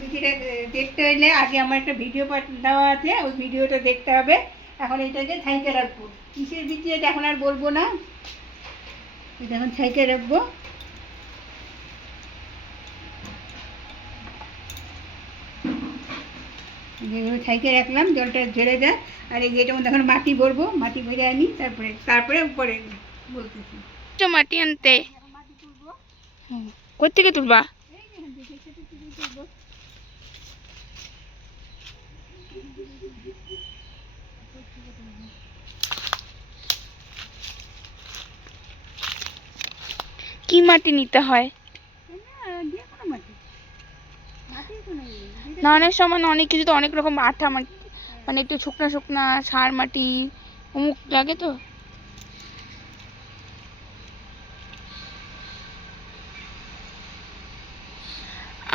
বিচিটা দেখতে হলে আগে আমার একটা ভিডিও দেওয়া আছে, ওই ভিডিওটা দেখতে হবে। এখন এটাকে ছাইকে রাখবো। কিসের বিচি এটা এখন আর বলবো না, এটা এখন ছাইকে রাখবো। যেভাবে ছাইকে রাখলাম, জলটা ঝরে যায়। আর এই যেটার মধ্যে এখন মাটি ভরবো, মাটি ভরে আনি, তারপরে উপরে বলতেছি মাটি আনতে। মাটি তুলবো। কোথেকে তুলবা? তুলবো। কি মাটি নিতে হয়? না অনেক সময় অনেক কিছু তো অনেক রকম আঠা মাটি, মানে একটু শুকনা শুকনা সার মাটি অমুক লাগে তো।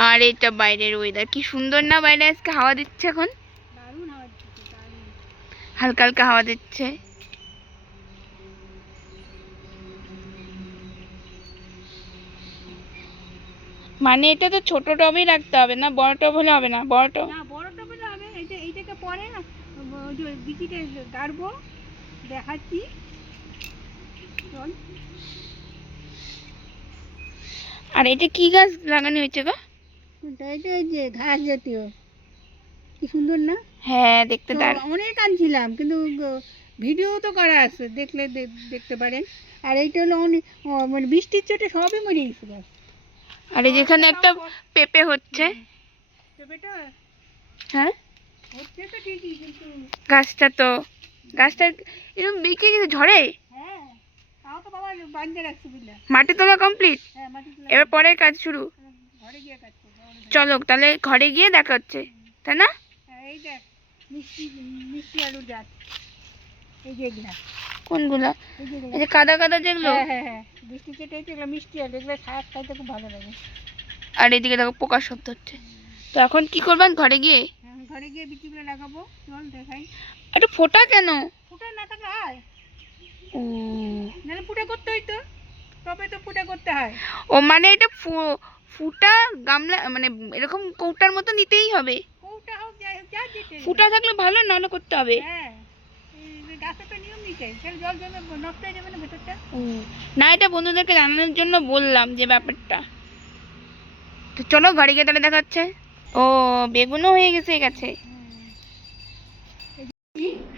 আর এটা বাইরের ওয়েদার কি সুন্দর না, বাইরে আজকে হাওয়া দিচ্ছে, এখন হালকা হালকা হাওয়া দিচ্ছে। মানে এটা তো ছোট টবেই রাখতে হবে না, বড় টব হলে হবে না? বড় টব হলে হবে। এইটাকে পরে না বিচিটা গাড়বো, দেখাচ্ছি। চল। আর এটা কি গাছ লাগানো হয়েছে গো? এটা এই যে ঘাস জাতীয়, কি সুন্দর না? হ্যাঁ দেখতে অনেক আনছিলাম, কিন্তু ভিডিও তো করা আছে, দেখলে দেখতে পারেন। আর এইটা হলো অনেক মানে বৃষ্টির চোটে সবই মরে গেছে গাছ। আর এই যেখানে একটা পেঁপে হচ্ছে, পেঁপেটা হ্যাঁ হচ্ছে তো ঠিকই, কিন্তু গাছটা এরকম বেঁকে গেছে ঝড়ে। হ্যাঁ, তাও তো বাবা বাঁধতে রাখছি বুঝলা। মাটি তোলা কমপ্লিট, হ্যাঁ মাটি তোলা। এবার পরের কাজ শুরু। ঘরে গিয়ে কাজ করবো। চলো তাহলে ঘরে গিয়ে দেখা হচ্ছে, তাই না? এই দেখ মিষ্টি মিষ্টি আলুর গাছ, এই যে এগুলা। কোনগুলা? এই যে কাদা কাদা যেগুলো? হ্যাঁ হ্যাঁ হ্যাঁ, বৃষ্টি চেটে এগুলো মিষ্টি আলু, এগুলো শাক খাইতে খুব ভালো লাগে। আর এদিকে দেখো পোকার শব্দ হচ্ছে। তো এখন কি করবেন ঘরে গিয়ে? ঘরে গিয়ে বিচিগুলো লাগাবো। চল দেখাই। একটু ফোটা কেন? ফুটা না থাকলে হয়? ও নাহলে ফুটা করতে হইতো, তবে তো ফুটা করতে হয়। ও মানে এটা ফুটা গামলা, মানে এরকম কৌটার মতো নিতেই হবে? কৌটা হোক যাই হোক, যা দিতে। ফুটা থাকলে ভালো, নাহলে করতে হবে। হ্যাঁ, এই গাছে তো নিয়ম নিতে, তাহলে জল জমে নষ্ট হয়ে যাবে না ভেতরটা। না এটা বন্ধুদেরকে জানানোর জন্য বললাম যে ব্যাপারটা। তো চলো ঘরে গিয়ে তাহলে দেখা হচ্ছে। ও বেগুনও হয়ে গেছে।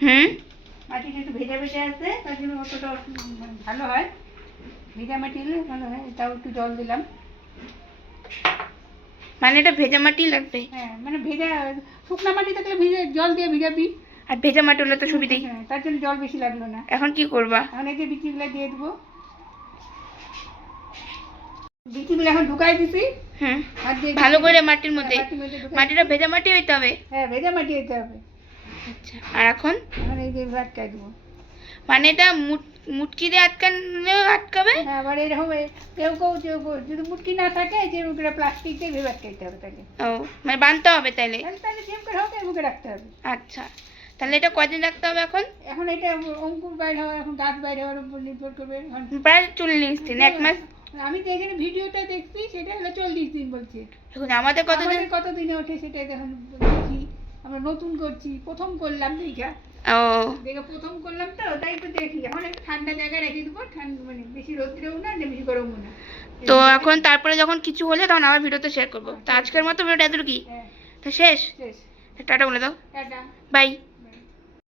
হুম, মাটিটা একটু ভেজা ভেজা আছে, তার জন্য অতটা ভালো হয়। ভেজা মাটি হলে ভালো হয়। তাও একটু জল দিলাম। মানে এটা ভেজা মাটি লাগবে? হ্যাঁ, মানে ভেজা শুকনা মাটি থাকলে ভিজে জল দিয়ে ভিজাবি। আর ভেজা মাটি হলে তো সুবিধেই। হ্যাঁ, তার জন্য জল বেশি লাগলো না। এখন কি করবা? এখন এই যে বিচিগুলো দিয়ে দেবো। বিচিগুলো এখন ঢুকাই দিছি। হুম, ভালো করে মাটির মধ্যে। মাটিটা ভেজা মাটি হইতে হবে? হ্যাঁ, ভেজা মাটি হইতে হবে। আচ্ছা, আর এখন এই যে আটকাই দেবো। মানে এটা মুটকি দিয়ে আটকালেও আটকাবে? হ্যাঁ, আবার এরকম কেউ যদি মুটকি না থাকে, যে মুখটা প্লাস্টিক দিয়ে ভেবে আটকাইতে হবে তাকে। ও মানে বাঁধতে হবে তাইলে? তাহলে যেম করে হোক এর মুখে রাখতে হবে। আচ্ছা, তাহলে এটা কদিন রাখতে হবে এখন? এখন এটা অঙ্কুর বাইর হওয়া, এখন গাছ বাইর হওয়ার উপর নির্ভর করবে। প্রায় 40 দিন, 1 মাস। আমি তো এখানে ভিডিওটা দেখছি, সেটা হলো 40 দিন বলছে। এখন আমাদের কতদিনে ওঠে সেটা এখন দেখি। আমরা নতুন করছি, প্রথম করলাম দেখা। দেখে প্রথম করলাম তো, তাই তো দেখি। এখন একটু ঠান্ডা জায়গায় রেখে দেবো, ঠান্ডা মানে বেশি রোদ্রেও না, বেশি গরমও না। তো এখন তারপরে যখন কিছু হলে তখন আবার ভিডিওতে শেয়ার করবো। তো আজকের মতো ভিডিওটা এতটুকুই। তো শেষ। টাটা বলে দাও। Tata, by.